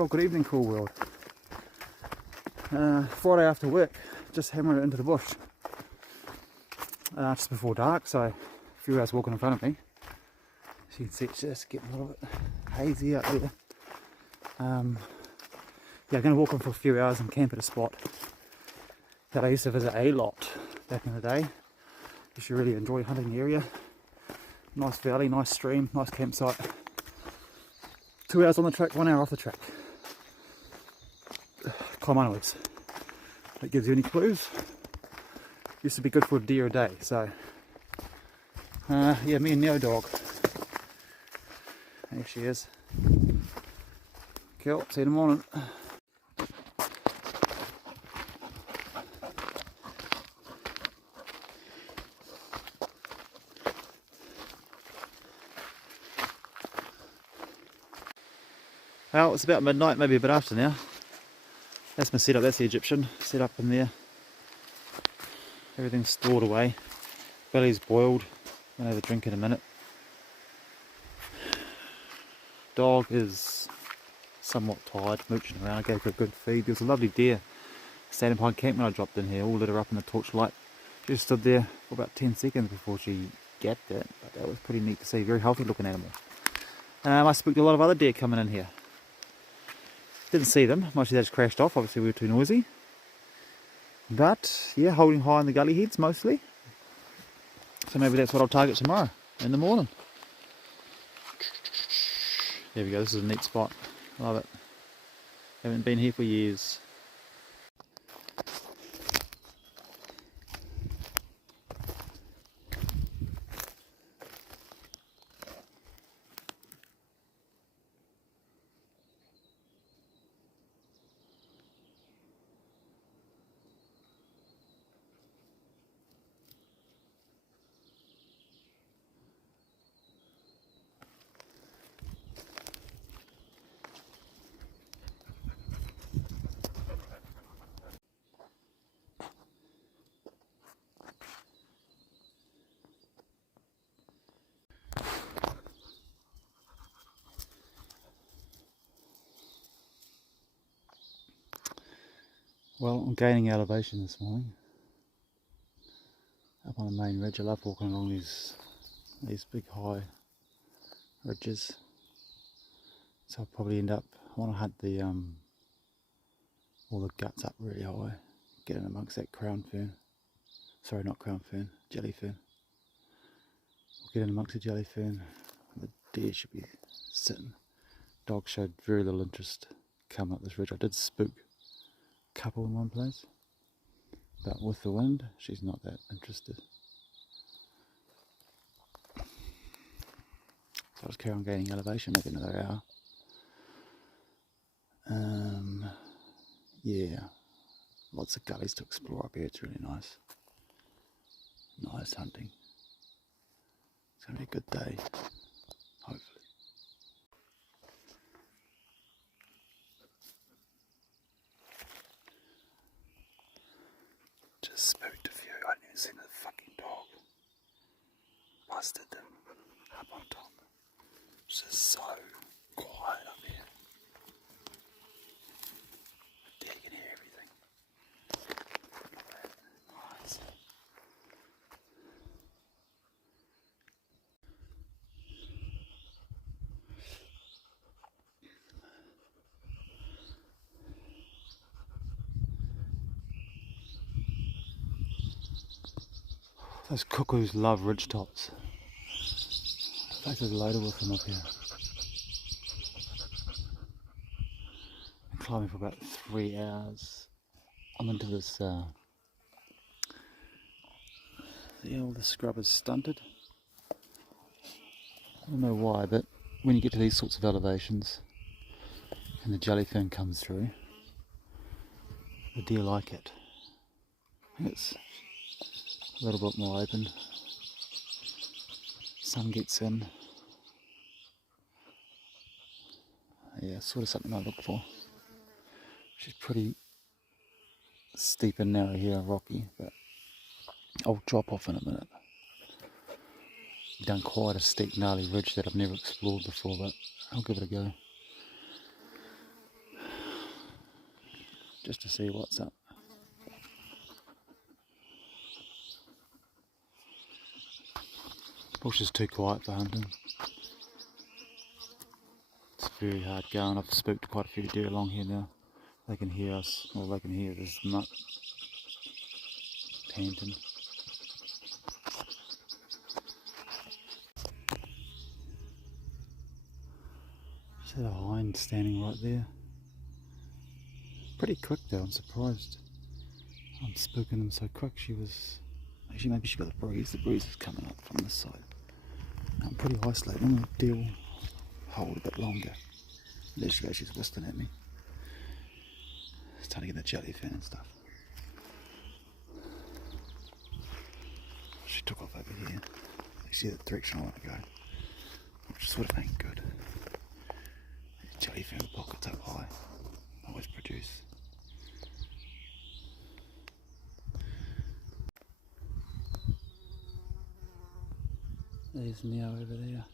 Well, good evening, cool world. Friday after work, just hammering it into the bush. Just before dark, so a few hours walking in front of me. As you can see, it's just getting a little bit hazy out there. Yeah, I'm going to walk in for a few hours and camp at a spot that I used to visit a lot back in the day. Used to really enjoy hunting the area. Nice valley, nice stream, nice campsite. 2 hours on the track, 1 hour off the track. Kaimanawas. That gives you any clues. Used to be good for a deer a day, so yeah, me and Neo dog. There she is. Cool, see you in the morning. Well, it's about midnight, maybe a bit after now. That's my setup, that's the Egyptian setup in there. Everything's stored away. Belly's boiled. I'm gonna have a drink in a minute. Dog is somewhat tired, mooching around. I gave her a good feed. There was a lovely deer standing behind camp when I dropped in here, all lit her up in the torchlight. She just stood there for about 10 seconds before she gapped it, but that was pretty neat to see. Very healthy looking animal. I spooked a lot of other deer coming in here. Didn't see them, mostly they just crashed off, obviously we were too noisy. But yeah, holding high in the gully heads mostly. So maybe that's what I'll target tomorrow in the morning. There we go, this is a neat spot. Love it. Haven't been here for years. Well, I'm gaining elevation this morning. Up on the main ridge, I love walking along these big high ridges. So I'll probably end up, I want to hunt the all the guts up really high, get in amongst that crown fern. Sorry, not crown fern, jelly fern. We'll get in amongst the jelly fern. The deer should be sitting. Dog showed very little interest coming up this ridge. I did spook a couple in one place, but with the wind, she's not that interested. So I'll just carry on gaining elevation, maybe another hour. Yeah, lots of gullies to explore up here. It's really nice. Nice hunting. It's going to be a good day, hopefully. Just spooked a few. I hadn't even seen the fucking dog. Busted them up on top. It's just so quiet up here. Deer can hear everything. Nice. Those cuckoos love ridge tops. The place is loaded with them up here. I'm climbing for about 3 hours. I'm into this, yeah, all the scrub is stunted. I don't know why, but when you get to these sorts of elevations and the jellyfin comes through, the deer like it. It's a little bit more open. Sun gets in. Yeah, sort of something I look for. She's pretty steep and narrow here, rocky, but I'll drop off in a minute. Done quite a steep gnarly ridge that I've never explored before, but I'll give it a go. just to see what's up. Bush is too quiet for hunting. It's very hard going. I've spooked quite a few deer along here now. They can hear us, or they can hear this mutt panting. Just had a hind standing right there. Pretty quick though, I'm surprised. I'm spooking them so quick. She was, actually maybe she got the breeze. The breeze is coming up from this side. I'm pretty isolated. I'm going to deal hold a bit longer. There she goes, she's whistling at me. It's time to get the jellyfin and stuff. She took off over here. You see the direction I want to go, which sort of ain't good. Jellyfin pockets up high, always produce. There's Neo over there.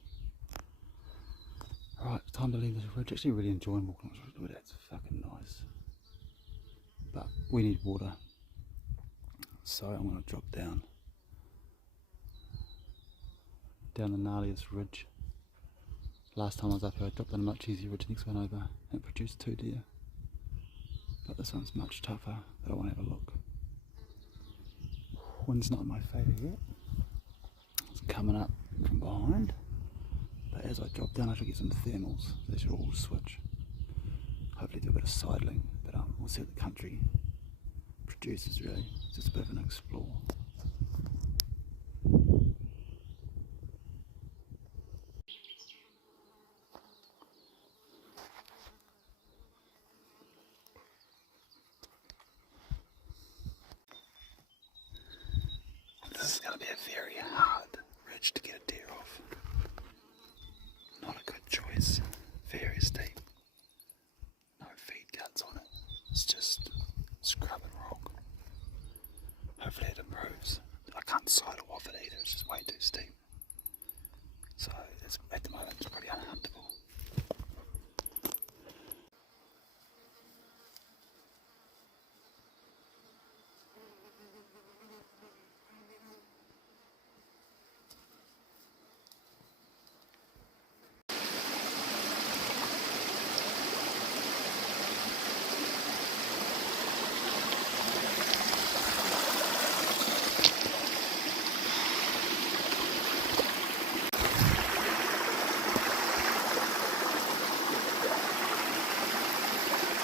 Right, time to leave this ridge. Actually really enjoying walking on this ridge. It's fucking nice. But we need water. So I'm going to drop down the gnarliest ridge. Last time I was up here I dropped down a much easier ridge, next one over, and it produced 2 deer. But this one's much tougher, but I want to have a look. Wind's not in my favour yet. It's coming up from behind, but as I drop down I should get some thermals. They should all switch. Hopefully do a bit of sidling, but we'll see what the country produces really. It's just a bit of an explore. This is going to be a very hard ridge to get a deer off. Not a good choice. Very steep. No feed guts on it. It's just scrub and rock. Hopefully it improves. I can't sidle off it either. It's just way too steep. So at the moment it's pretty unhuntable.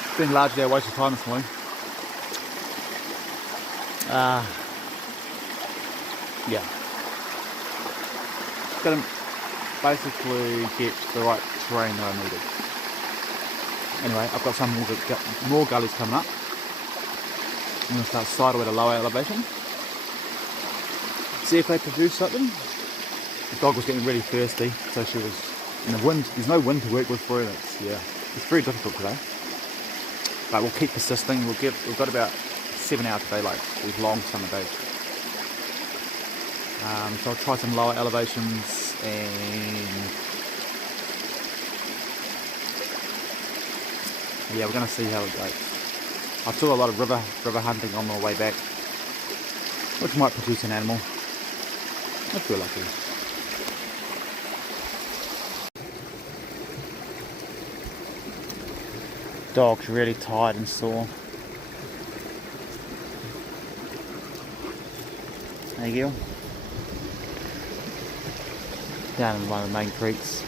It's been largely a waste of time this morning. Yeah. Got to basically get the right terrain that I needed. Anyway, I've got some more gullies coming up. I'm going to start sideways at a lower elevation. See if they produce something. The dog was getting really thirsty, so she was in the wind. There's no wind to work with for her. It's very difficult today. But we'll keep persisting. We've got about 7 hours today, like these long summer days. So I'll try some lower elevations and yeah, we're going to see how it goes. I've still got a lot of river hunting on my way back, which might produce an animal if we're lucky. Dog's really tired and sore. There you go. Down in one of the main creeks.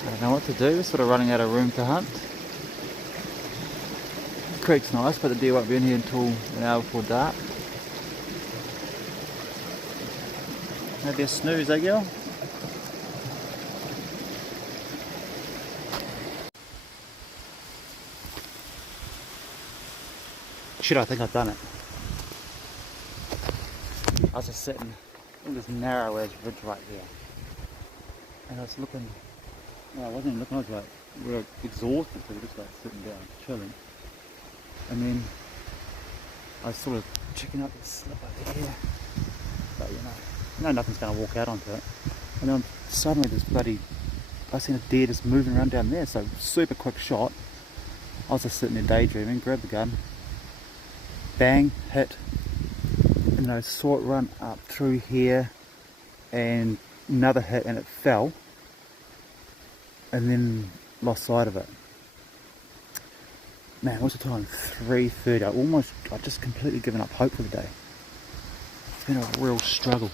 I don't know what to do, we're sort of running out of room to hunt. The creek's nice, but the deer won't be in here until an hour before dark. Maybe a snooze, eh girl? Shit, I think I've done it. I was just sitting in this narrow edge ridge right here. And I was looking, well, I wasn't even looking, I was like, we were exhausted, so we were just like sitting down, chilling. And then I was sort of checking out this slip over here. But you know nothing's going to walk out onto it. And then suddenly this bloody I seen a deer just moving around down there, so super quick shot. I was just sitting there daydreaming, grabbed the gun, bang, hit, and I saw it run up through here and another hit and it fell and then lost sight of it. Man, what's the time? 3:30. I just completely given up hope for the day. It's been a real struggle.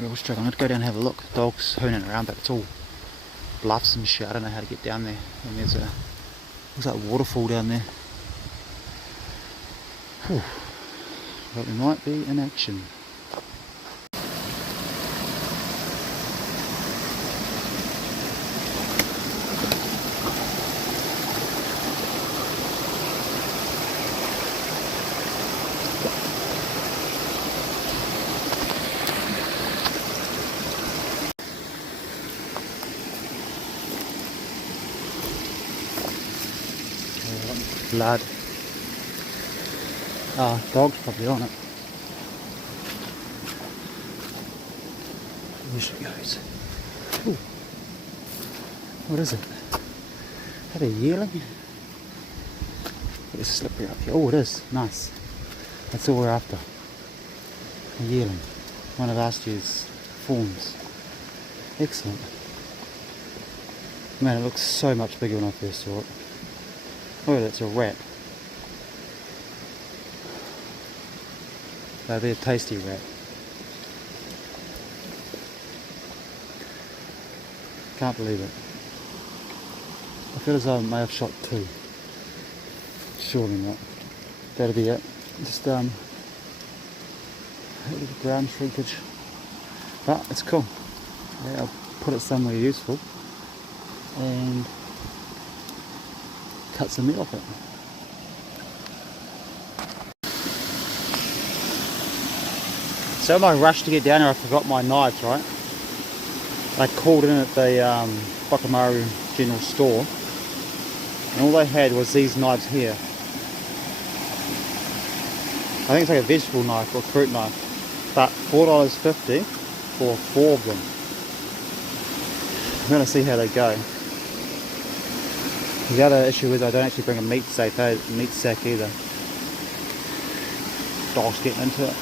I'm going to go down and have a look. Dogs hooning around, but it's all bluffs and shit. I don't know how to get down there. And there's a looks like a waterfall down there. Whew. But we might be in action. Blood. Dog's probably on it. There she goes. Ooh. What is it? Is that a yearling? It's slippery up here. Oh, it is. Nice. That's all we're after. A yearling. One of last year's forms. Excellent. Man, it looks so much bigger when I first saw it. Oh, that's a rat. That'd be a tasty rat. Can't believe it. I feel as though I may have shot two. Surely not. That'll be it. Just a little ground shrinkage. But it's cool. Yeah, I'll put it somewhere useful and cut some meat off it. So in my rush to get down here, I forgot my knives, right? I called in at the Whakamaru general store and all they had was these knives here. I think it's like a vegetable knife or fruit knife, but $4.50 for 4 of them. I'm going to see how they go. The other issue is I don't actually bring a meat sack either. Dog's getting into it.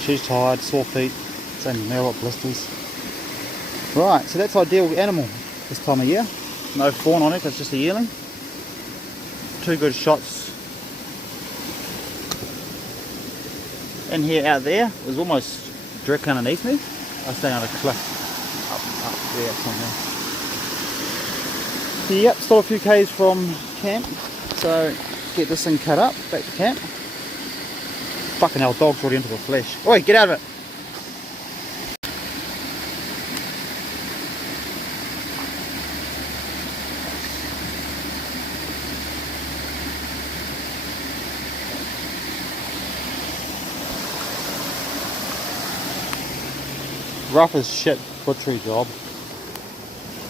She's tired, sore feet, same as me, I've got blisters. Right, so that's ideal animal this time of year. No fawn on it, it's just a yearling. 2 good shots. In here, out there, it was almost directly underneath me. I was staying on a cliff. Up there, somewhere. Yep, still a few k's from camp, so get this thing cut up, back to camp. Fucking hell, dog's already into the flesh. Oi, get out of it! Rough as shit butchery job,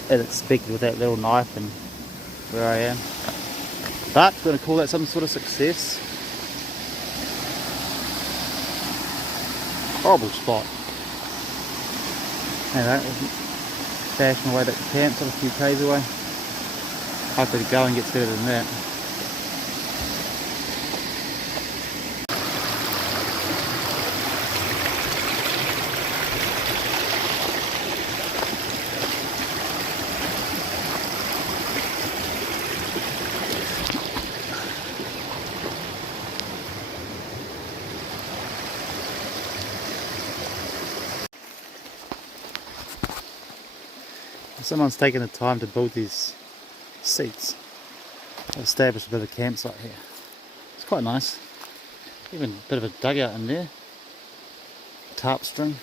as expected with that little knife and where I am. But I'm going to call that some sort of success. Horrible spot. Anyway, dashing away back to camp, still a few k's away. Hopefully the going gets better than that. Someone's taken the time to build these seats. I've established a bit of a campsite here. It's quite nice. Even a bit of a dugout in there. Tarp string.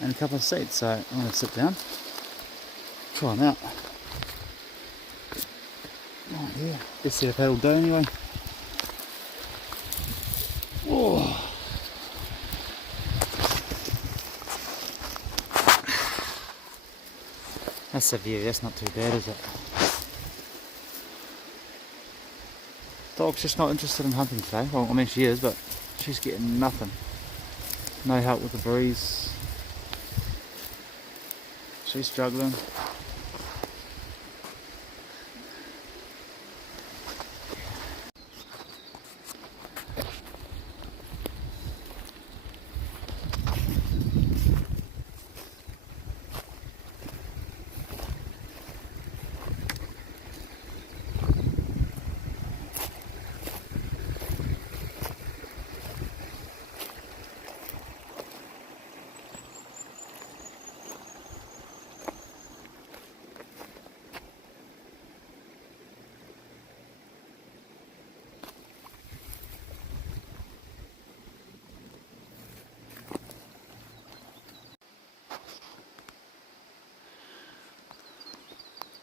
And a couple of seats. So I'm going to sit down. Try them out. Right here. Let's see if that'll do anyway. Oh. That's the view, that's not too bad, is it? Dog's just not interested in hunting today. Well, I mean she is, but she's getting nothing. No help with the breeze. She's struggling.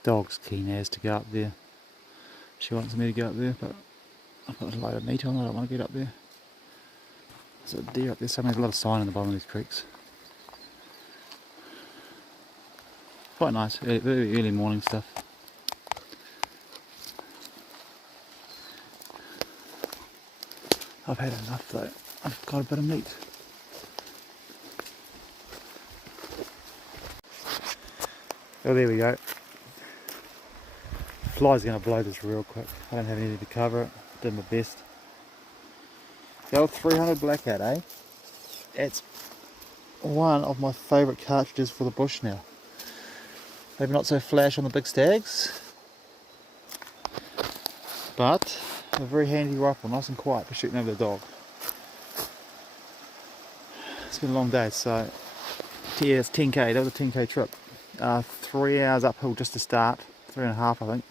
Dog's keen as to go up there. She wants me to go up there, but I've got a load of meat on. I don't want to get up there. There's a deer up there somewhere. There's a lot of sign in the bottom of these creeks. Quite nice, very early morning stuff. I've had enough though. I've got a bit of meat. Oh, there we go. Fly's going to blow this real quick. I don't have anything to cover it. Did my best. The old 300 blackhead, eh? It's one of my favourite cartridges for the bush now. Maybe not so flash on the big stags, but a very handy rifle, nice and quiet for shooting over the dog. It's been a long day, so yeah, it's 10k. That was a 10k trip. 3 hours uphill just to start, 3.5 I think,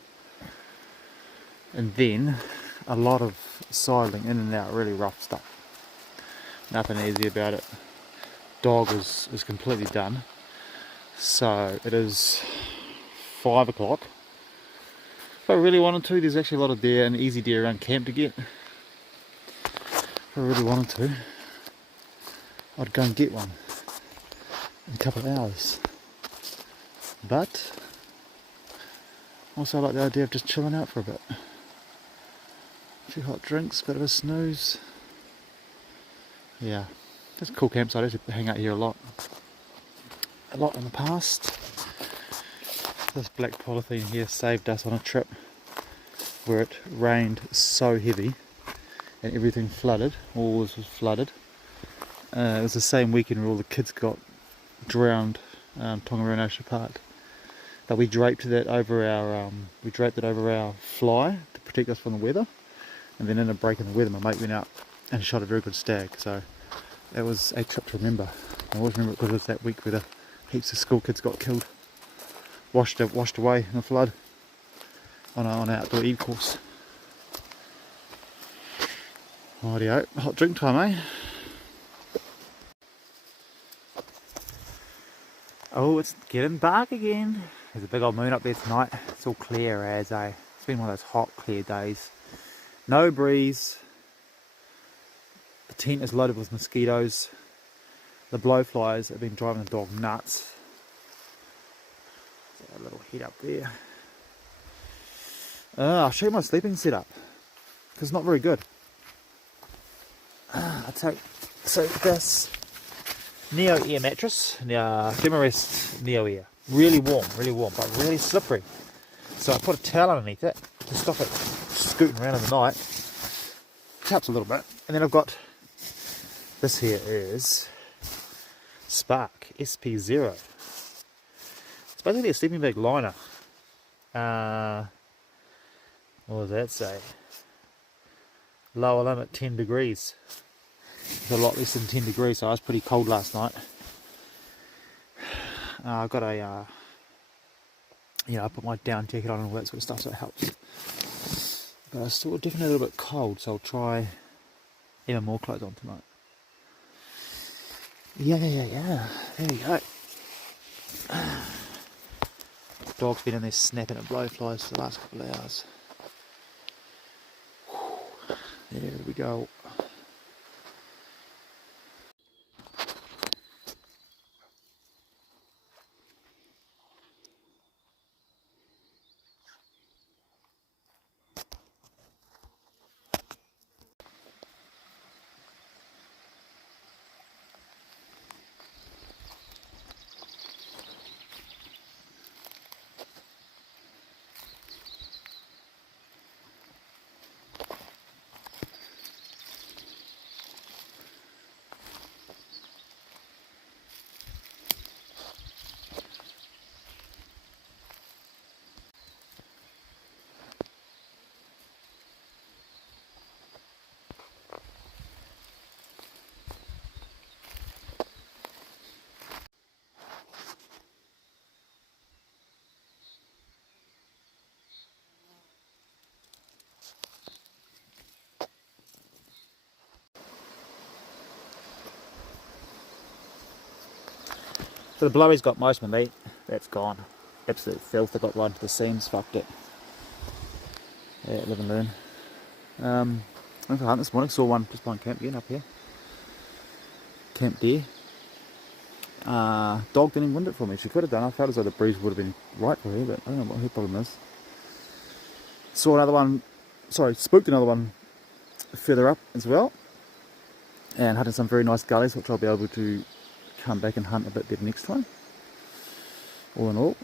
and then a lot of sidling in and out, really rough stuff. Nothing easy about it. Dog is completely done. So it is 5 o'clock. If I really wanted to, there's actually a lot of deer and easy deer around camp to get. If I really wanted to, I'd go and get one in a couple of hours. But also I like the idea of just chilling out for a bit. A few hot drinks, bit of a snooze. Yeah, it's a cool campsite. I used to hang out here a lot in the past. This black polythene here saved us on a trip where it rained so heavy and everything flooded. All this was flooded. It was the same weekend where all the kids got drowned, Tongariro National Park. But we draped that over our fly to protect us from the weather. And then in a break in the weather, my mate went out and shot a very good stag. So it was a trip to remember. I always remember it because it was that week where heaps of school kids got killed, washed away in a flood on an outdoor eve course. Rightio, hot drink time, eh? Oh, it's getting dark again. There's a big old moon up there tonight. It's all clear as it's been one of those hot, clear days. No breeze. The tent is loaded with mosquitoes. The blowflies have been driving the dog nuts. There's a little head up there. I'll show you my sleeping setup, because it's not very good. So this Neo Air mattress, Femarest Neo Air, really warm, but really slippery. So I put a towel underneath it to stop it scooting around in the night. It helps a little bit. And then I've got, this here is Spark SP0. It's basically a sleeping bag liner. What does that say? Lower limit 10 degrees. It's a lot less than 10 degrees, so I was pretty cold last night. I've got a, I put my down jacket on and all that sort of stuff, so it helps. But I'm still definitely a little bit cold, so I'll try even more clothes on tonight. Yeah. There we go. Dog's been in there snapping at blowflies for the last couple of hours. There we go. So the blurry's got most of my meat. That's gone. Absolute filth. I got right into the seams. Fucked it. Yeah, live and learn. I went for a hunt this morning. Saw one just behind camp again up here. Camp deer. Dog didn't even wind it for me. She could have done. I felt as though the breeze would have been right for her, but I don't know what her problem is. Saw another one. Sorry, spooked another one further up as well. And hunted some very nice gullies, which I'll be able to come back and hunt a bit better next time. All in all,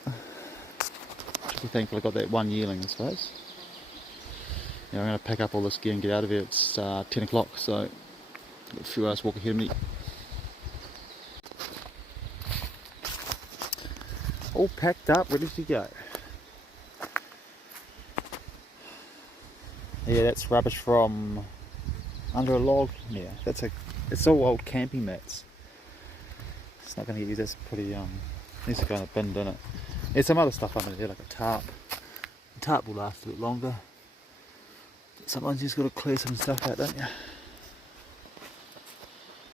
just be thankful I got that one yearling, I suppose. Yeah, I'm going to pack up all this gear and get out of here. It's 10 o'clock, so I've got a few hours walk ahead of me. All packed up, ready to go. Yeah, that's rubbish from under a log. Yeah, it's all old camping mats. It's not going to get used. That's pretty needs to go in a bin, doesn't it? There's some other stuff under there, like a tarp. The tarp will last a bit longer. Sometimes you just got to clear some stuff out, don't you?